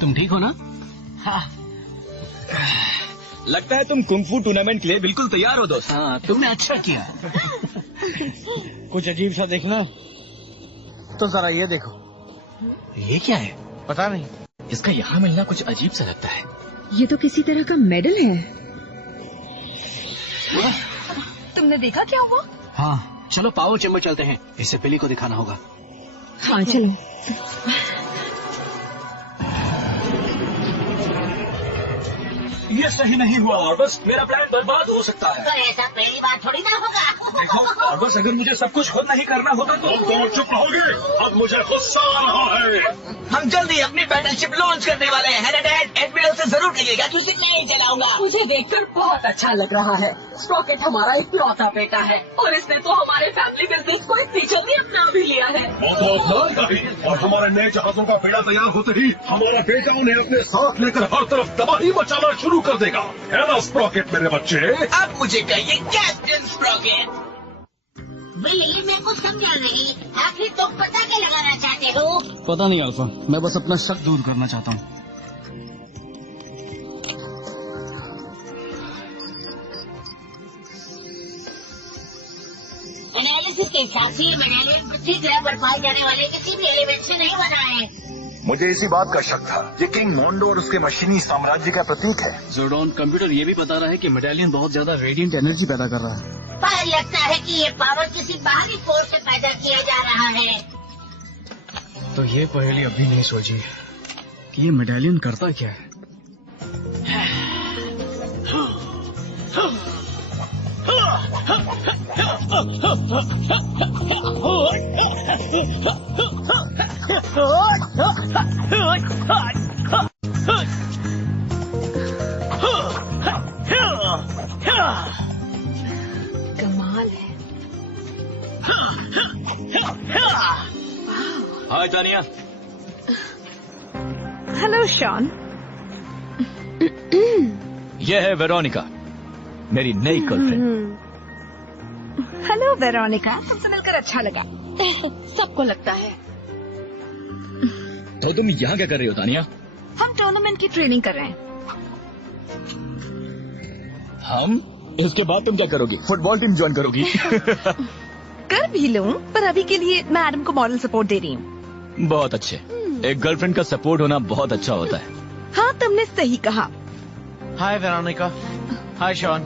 तुम ठीक हो ना? हाँ। लगता है तुम कुंग फू टूर्नामेंट के लिए बिल्कुल तैयार हो दोस्त। हाँ, तुमने अच्छा किया। कुछ अजीब सा देखना तो जरा ये देखो। ये क्या है? पता नहीं, इसका यहाँ मिलना कुछ अजीब सा लगता है। ये तो किसी तरह का मेडल है। तुमने देखा क्या हुआ? हाँ, चलो पावर चेंबर चलते हैं, इसे बिली को दिखाना होगा। हाँ चलो। ये सही नहीं हुआ ऑर्बस, मेरा प्लान बर्बाद हो सकता है। तो ऐसा पहली बार थोड़ी ना होगा। देखो ऑर्बस, अगर मुझे सब कुछ खुद नहीं करना होता तो तुम चुप रहोगे। अब मुझे गुस्सा आ रहा है। हम जल्दी अपनी बैटलशिप लॉन्च करने वाले हैं, है ना डैड? एडमिरल से जरूर कहिएगा कि उसे मैं ही चलाऊंगा। मुझे देखकर बहुत अच्छा लग रहा है। स्प्रॉकेट हमारा इकलौता बेटा है और इसने तो हमारे फैमिली बिजनेस को इतनी जल्दी अपना भी लिया है। और हमारे नए जहाजों का बेड़ा तैयार होते ही हमारा बेटा उन्हें अपने साथ लेकर हर तरफ तबाही मचाना शुरू कर देगा, है ना स्प्रॉकेट मेरे बच्चे? अब मुझे कहिए कैप्टन स्प्रॉकेट। बिल्ली, मैं कुछ समझा नहीं। आखिर तुम पता क्या लगाना चाहते हो? पता नहीं अल्फा, मैं बस अपना शक दूर करना चाहता हूँ। एनालिसिस के हिसाब से ये मेडालियन पृथ्वी ग्रह पर पाए जाने वाले किसी भी एलिमेंट से नहीं बना है। मुझे इसी बात का शक था। ये किंग मोंडो और उसके मशीनी साम्राज्य का प्रतीक है। जोडॉन, कंप्यूटर ये भी बता रहा है कि मेडालियन बहुत ज्यादा रेडिएंट एनर्जी पैदा कर रहा है। पर लगता है कि ये पावर किसी बाहरी फोर्स से पैदा किया जा रहा है। तो ये पहले अभी नहीं सोची कि ये मेडालियन करता क्या है। कमाल है। Hi Tania. Hello Shaun. ये है वेरोनिका, मेरी नई गर्लफ्रेंड। हेलो वेरोनिका, तुमसे मिलकर अच्छा लगा। सबको लगता है। तो तुम यहाँ क्या कर रही हो तानिया? हम टूर्नामेंट की ट्रेनिंग कर रहे हैं। हम? इसके बाद तुम क्या करोगी? फुटबॉल टीम ज्वाइन करोगी? कर भी लूं, पर अभी के लिए मैं एडम को मॉरल सपोर्ट दे रही हूँ। बहुत अच्छे। एक गर्लफ्रेंड का सपोर्ट होना बहुत अच्छा होता है। हाँ, तुमने सही कहा। हाय वेरोनिका। हाय शॉन।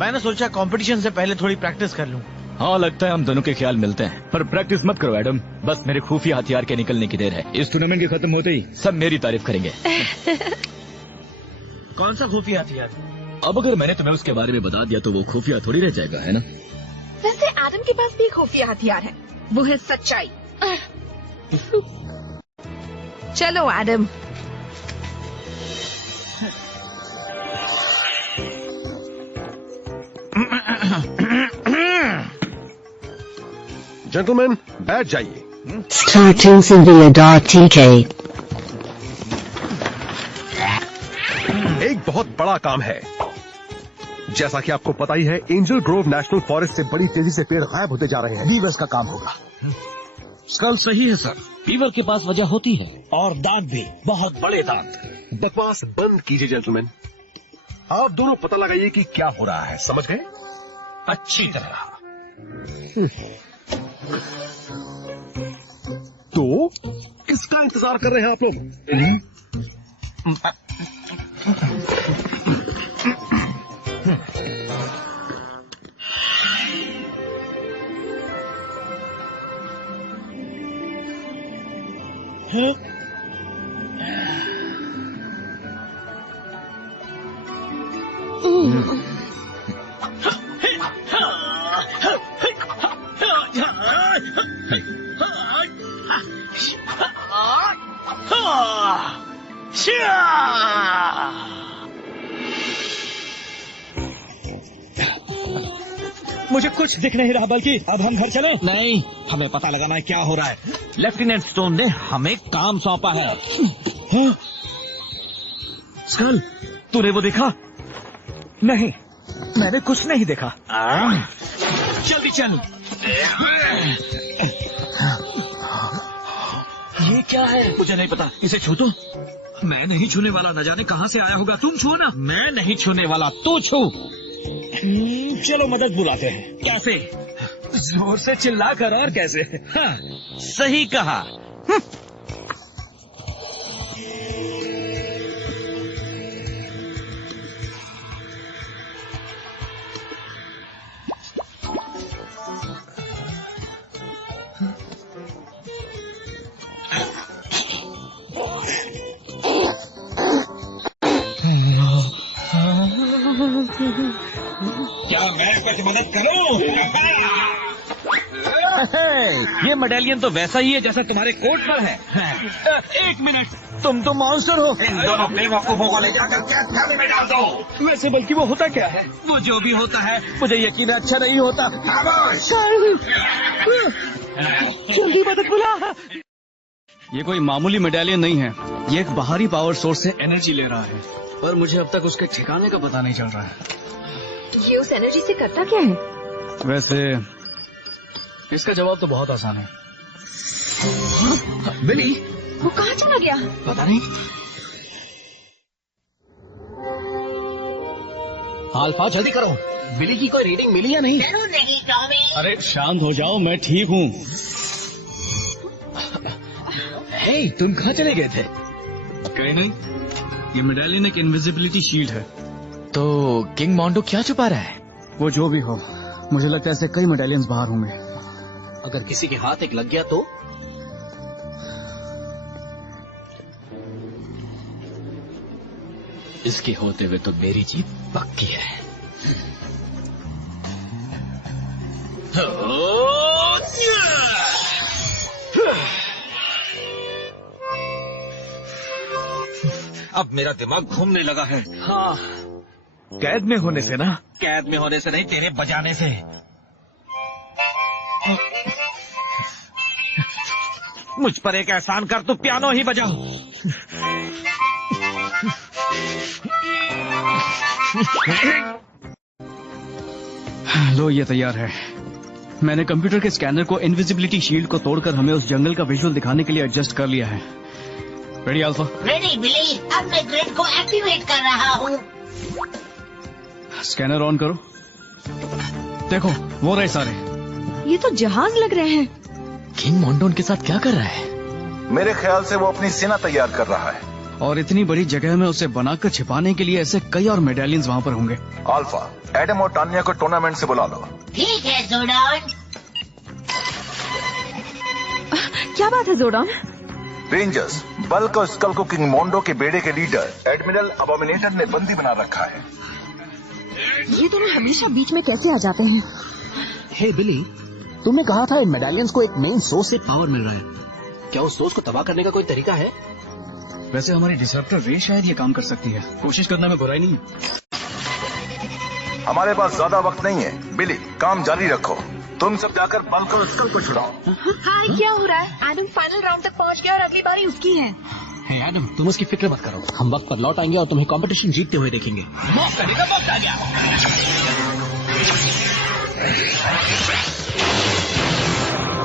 मैंने सोचा कंपटीशन से पहले थोड़ी प्रैक्टिस कर लूं। हाँ, लगता है हम दोनों के ख्याल मिलते हैं, पर प्रैक्टिस मत करो एडम। बस मेरे खुफिया हथियार के निकलने की देर है। इस टूर्नामेंट के खत्म होते ही सब मेरी तारीफ करेंगे। कौन सा खुफिया हथियार? अब अगर मैंने तुम्हें उसके बारे में बता दिया तो वो खुफिया थोड़ी रह जाएगा, है ना? वैसे एडम के पास भी एक खुफिया हथियार है, वो है सच्चाई। चलो एडम। जेंटलमैन, बैठ जाइए। Starting Cynthia.tk। एक बहुत बड़ा काम है। जैसा कि आपको पता ही है, एंजल ग्रोव नेशनल फॉरेस्ट से बड़ी तेजी से पेड़ गायब होते जा रहे हैं। बीवर्स का काम होगा। स्कल सही है सर, बीवर के पास वजह होती है, और दांत भी बहुत बड़े दांत। बकवास बंद कीजिए जेंटलमैन। आप दोनों पता लगाइए कि क्या हो रहा है, समझ गए? अच्छी तरह। तो किसका इंतजार कर रहे हैं आप लोग? मुझे कुछ दिख नहीं रहा, बल्कि अब हम घर चलें? नहीं, हमें पता लगाना है क्या हो रहा है। लेफ्टिनेंट स्टोन ने हमें काम सौंपा है। हाँ? स्कल, तूने वो देखा? नहीं, मैंने कुछ नहीं देखा। जल्दी चल। ये क्या है? मुझे नहीं पता, इसे छू तो। मैं नहीं छूने वाला, न जाने कहाँ से आया होगा। तुम छू ना। मैं नहीं छूने वाला, तू छू। चलो मदद बुलाते हैं। कैसे? जोर से चिल्ला कर। और कैसे? हाँ, सही कहा। क्या मैं कुछ मदद करूं? ये मेडालियन तो वैसा ही है जैसा तुम्हारे कोट पर है। एक मिनट, तुम तो मॉन्स्टर हो। इन दोनों बेवकूफों को ले जाकर कैद में डाल दो। वैसे बल्कि वो होता क्या है? वो जो भी होता है, मुझे यकीन अच्छा नहीं होता। जल्दी मदद बुला। ये कोई मामूली मेडालियन नहीं है, ये एक बाहरी पावर सोर्स से एनर्जी ले रहा है, पर मुझे अब तक उसके ठिकाने का पता नहीं चल रहा है। ये उस एनर्जी से करता क्या है? वैसे इसका जवाब तो बहुत आसान है। बिली, वो कहाँ चला गया? पता नहीं। अल्फा, जल्दी करो। बिली की कोई रीडिंग मिली या नहीं? जरूर नहीं टॉमी। अरे शांत हो जाओ, मैं ठीक हूँ। हे, तुम कहाँ चले गए थे? कहीं नहीं, ये मेडालियन एक इनविजिबिलिटी शील्ड है। तो किंग मोंडो क्या छुपा रहा है? वो जो भी हो, मुझे लगता है ऐसे कई मेडालियंस बाहर होंगे। अगर किसी के हाथ एक लग गया तो? इसके होते हुए तो मेरी जीत पक्की है। अब मेरा दिमाग घूमने लगा है। हाँ, कैद में होने से ना? कैद में होने से नहीं, तेरे बजाने से। मुझ पर एक एहसान कर, तू पियानो ही बजाओ। लो, ये तैयार है। मैंने कंप्यूटर के स्कैनर को इनविजिबिलिटी शील्ड को तोड़कर हमें उस जंगल का विजुअल दिखाने के लिए एडजस्ट कर लिया है। Ready alpha? रेडी बिली, अब मैं ग्रिड को एक्टिवेट कर रहा हूँ। स्कैनर ऑन करो। देखो, वो रहे सारे। ये तो जहाज लग रहे हैं। किंग मोंडो उनके साथ क्या कर रहा है? मेरे ख्याल से वो अपनी सेना तैयार कर रहा है। और इतनी बड़ी जगह में उसे बनाकर छिपाने के लिए ऐसे कई और मेडालियंस वहाँ पर होंगे। अल्फा, एडम और टानिया को टूर्नामेंट से बुला लो। ठीक है जोडॉन। क्या बात है जोडॉन? रेंजर्स, बल्क और स्कल को किंग मोंडो के बेड़े के लीडर एडमिरल अबोमिनेटर ने बंदी बना रखा है। ये दोनों हमेशा बीच में कैसे आ जाते हैं? हे बिली, तुमने कहा था इन मेडालियंस को एक मेन सोर्स से पावर मिल रहा है। क्या उस सोर्स को तबाह करने का कोई तरीका है? वैसे हमारी डिसरप्टर रे शायद ये काम कर सकती है। कोशिश करने में बुराई नहीं है। हमारे पास ज्यादा वक्त नहीं है। बिली, काम जारी रखो। तुम सब जाकर बल्क और स्कल को छुड़ाओ। हाँ, क्या हो रहा है? एडम फाइनल राउंड तक पहुंच गया और अगली बारी उसकी है। हे एडम, तुम उसकी फिक्र मत करो। हम वक्त पर लौट आएंगे और तुम्हें कंपटीशन जीतते हुए देखेंगे।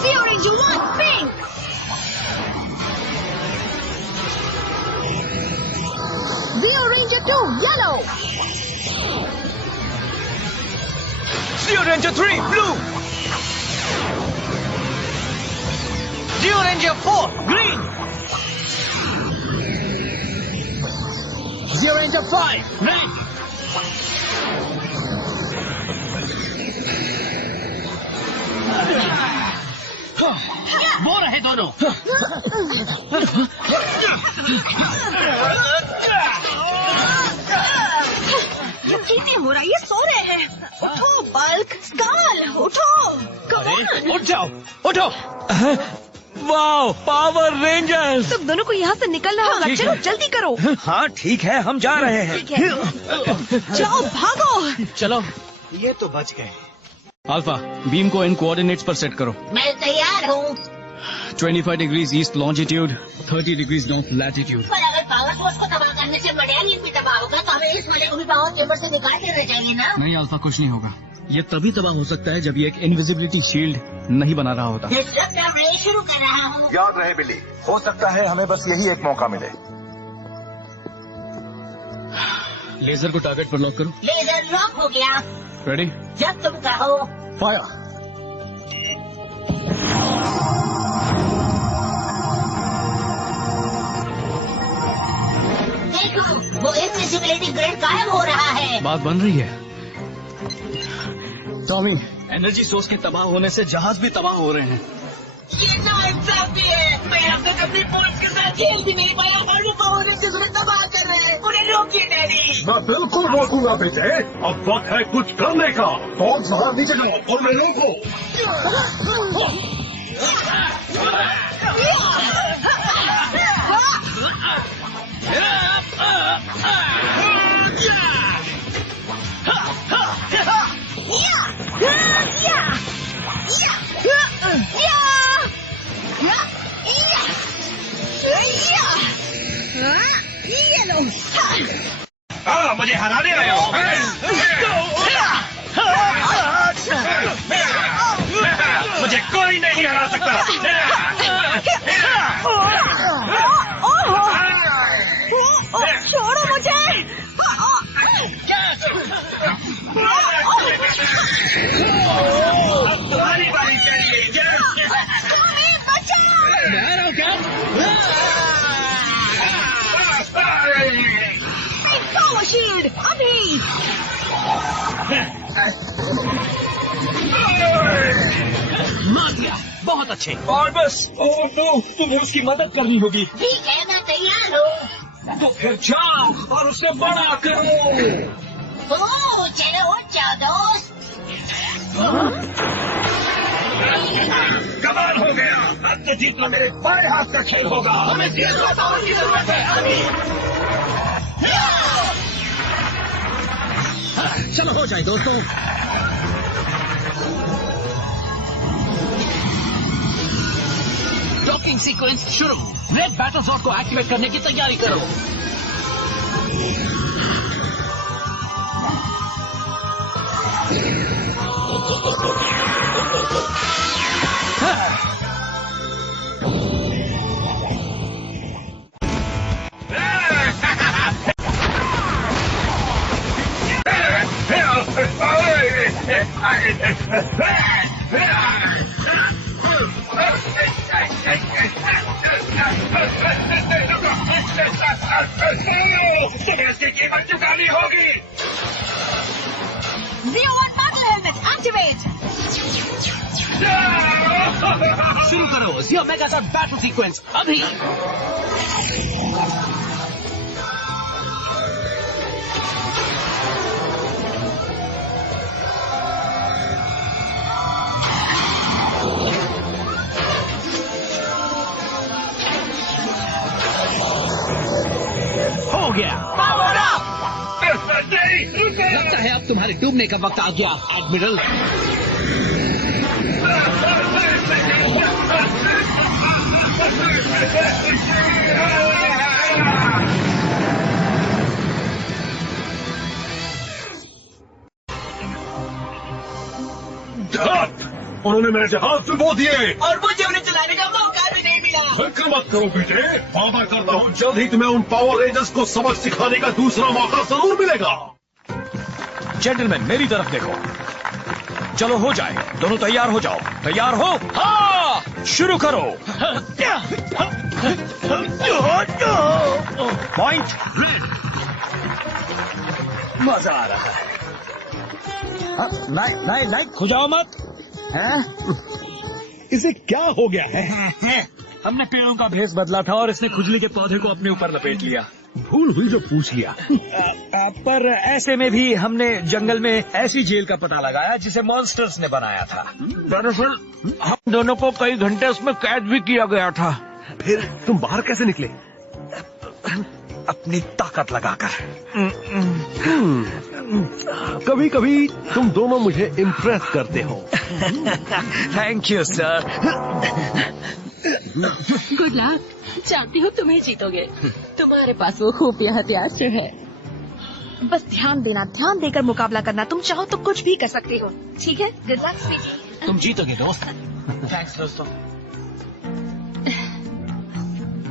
Zero Ranger 1, pink! Zero Ranger 2, yellow! Zero Ranger 3, blue! Zero Ranger 4, green! Zero Ranger 5, red! वो रहे दोनों। ये हो रहा, ये सो रहे हैं। उठो बल्क, स्काल, उठो। Come on। उठ जाओ, उठो। Wow, power rangers. तुम दोनों को यहाँ से निकलना होगा, चलो जल्दी करो। हाँ ठीक है, हम जा रहे हैं। ठीक है। जाओ भागो। चलो, ये तो बच गए। अल्फा, बीम को इन कोऑर्डिनेट्स पर सेट करो। मैं तैयार हूँ। 25 degrees east longitude, 30 degrees north latitude. पर अगर पावर सोर्स को तबाह करने से मेडेलियन भी तबाह होगा तो हमें इस वाले को भी पावर चेंबर से निकाल देना चाहिए ना। नहीं अल्फा, कुछ नहीं होगा। ये तभी तबाह हो सकता है जब ये एक इनविजिबिलिटी शील्ड नहीं बना रहा होता। डिस्ट्रक्टर रे शुरू कर रहा हूँ। याद रहे बिली, हो सकता है हमें बस यही एक मौका मिले। लेजर को टारगेट पर लॉक करो। लेजर लॉक हो गया। रेडी? जब तुम कहो। फायर। देखो, वो इनविजिबिलिटी ग्रेड गायब हो रहा है। बात बन रही है। टॉमी, एनर्जी सोर्स के तबाह होने से जहाज भी तबाह हो रहे हैं। ये नाइंसाफी है। मैं अब तक अपनी फोर्स के साथ खेल भी नहीं पाया और वो पावर रेंजर्स उन्हें तबाह कर रहे हैं। उन्हें रोकिए डैडी। मैं बिल्कुल रोकूंगा बेटे। अब वक्त है कुछ करने का। फौज बाहर नीचे जाओ और मैं रोको। मुझे हराने आए हो। मुझे कोई नहीं हरा सकता। छोड़ो मुझे। तुम्हारी बारी चाहिए। पावर शील्ड अभी। मार दिया, बहुत अच्छे। और बस, ओह नो, तुम्हें उसकी मदद करनी होगी। ठीक है, मैं तैयार हूँ। तो फिर जाओ और उसे बड़ा करो। ओह, चलो उठ जाओ दोस्त। कमाल हो गया। अब तो जीतना मेरे बाएं हाथ का खेल होगा। हमें तीसरा पावर की जरूरत है अभी। चलो हो जाए दोस्तों। डॉकिंग सीक्वेंस शुरू। रेड बैटल सॉर्ट को एक्टिवेट करने की तैयारी करो। इसकी कीमत चुकानी होगी। Zero One Battle Helmet activate। शुरू करो जियो मेगा का बैटल सीक्वेंस अभी। हो गया। Power up. लगता है अब तुम्हारे डूबने का वक्त आ गया एडमिरल। उन्होंने मेरे जहाज डुबो दिए और मुझे उन्हें चलाने का मौका भी नहीं मिला। फिक्र मत करो बेटे, वादा करता हूँ जल्द ही तुम्हें उन पावर रेंजर्स को सबक सिखाने का दूसरा मौका जरूर मिलेगा। जेंटलमैन मेरी तरफ देखो। चलो हो जाए, दोनों तैयार हो जाओ। तैयार हो? हाँ, शुरू करो। Point red. मजा आ रहा है। नहीं खुजाओ मत। इसे क्या हो गया है? हमने पेड़ों का भेस बदला था और इसने खुजली के पौधे को अपने ऊपर लपेट लिया। भूल हुई जो पूछ लिया। पर ऐसे में भी हमने जंगल में ऐसी जेल का पता लगाया जिसे मॉन्स्टर्स ने बनाया था। दरअसल हम दोनों को कई घंटे उसमें कैद भी किया गया था। फिर तुम बाहर कैसे निकले? अपनी ताकत लगाकर। कभी कभी तुम दोनों मुझे इम्प्रेस करते हो। Thank you sir. Good luck. जानती हूँ तुम्हें जीतोगे। तुम्हारे पास वो खुफिया हथियार जो है। बस ध्यान देना, ध्यान देकर मुकाबला करना। तुम चाहो तो कुछ भी कर सकते हो। ठीक है, गुड लक स्वीटी। तुम जीतोगे दोस्त। थैंक्स दोस्तों।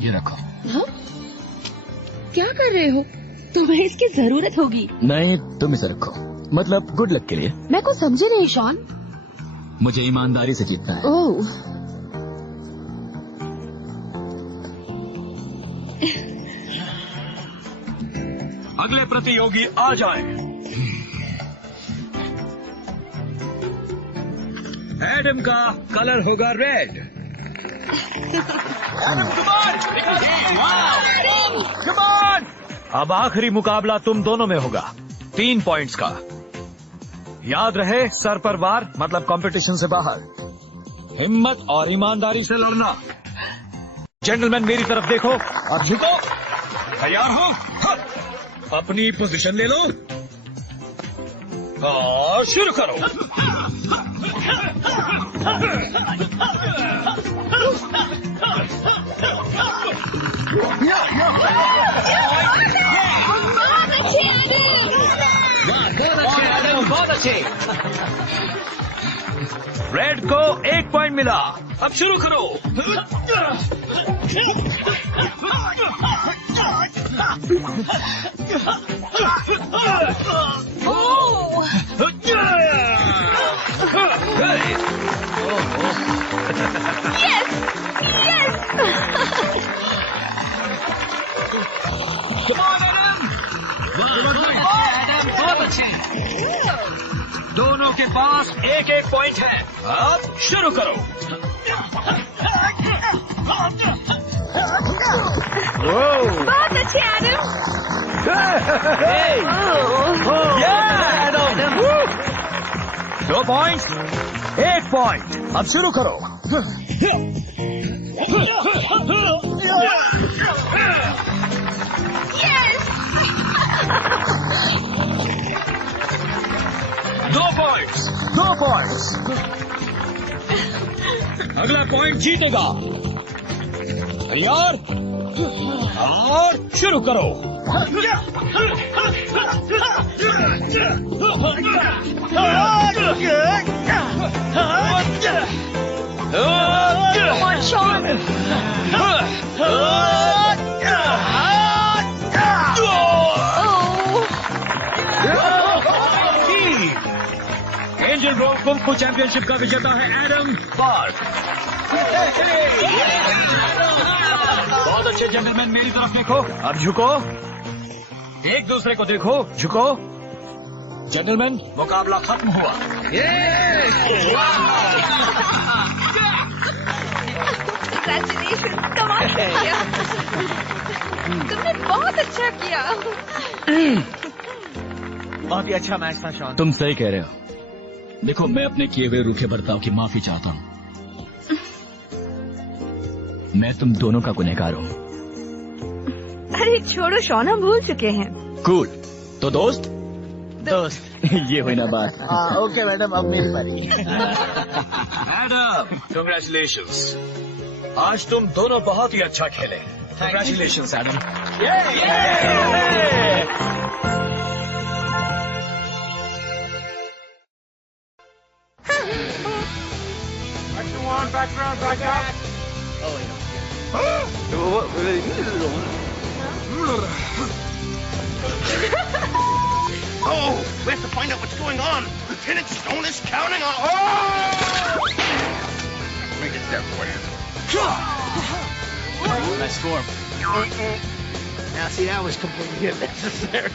ये रखो। हाँ? क्या कर रहे हो? तुम्हें इसकी जरूरत होगी। नहीं, तुम इसे रखो। मतलब गुड लक के लिए। मैं कुछ समझे नहीं शॉन। मुझे ईमानदारी से जीतना है। ओह, अगले प्रतियोगी आ जाएं। एडम का कलर होगा रेड। अब आखिरी मुकाबला तुम दोनों में होगा 3 पॉइंट्स का। याद रहे, सर पर वार मतलब कंपटीशन से बाहर। हिम्मत और ईमानदारी से लड़ना। जेंटलमैन मेरी तरफ देखो और झुको। तैयार हो? अपनी पोजीशन ले लो और शुरू करो। बहुत अच्छे। रेड को 1 पॉइंट मिला। अब शुरू करो। बहुत अच्छे। दोनों के पास 1-1 पॉइंट है। अब शुरू करो। बहुत अच्छे एडम। Adam 2 point, 1 point. अब शुरू करो। दो पॉइंट्स। अगला पॉइंट जीतेगा। तैयार और शुरू करो। एंजल ग्रोव कुंग फू चैंपियनशिप का विजेता है एडम पार्क। बहुत अच्छे जेंटलमैन मेरी तरफ देखो। अब झुको। एक दूसरे को देखो। झुको। जेंटलमैन मुकाबला खत्म हुआ। Congratulations, कमाल किया। तुमने बहुत अच्छा किया। बहुत ही अच्छा मैच था शॉन। तुम सही कह रहे हो। देखो, मैं अपने किए हुए रूखे बर्ताव की माफी चाहता हूँ। मैं तुम दोनों का गुनहगार हूँ। अरे छोड़ो शॉन, हम भूल चुके हैं। कूल। तो दोस्त ये हुई ना बात। ओके मैडम, अब मेरी बारी। Adam, congratulations. आज तुम दोनों बहुत ही अच्छा खेले। Congratulations Adam. Oh, we have to find out what's going on. Lieutenant Stone is counting on. Oh! Let me get that for you. Nice form. Now, see, that was completely unnecessary.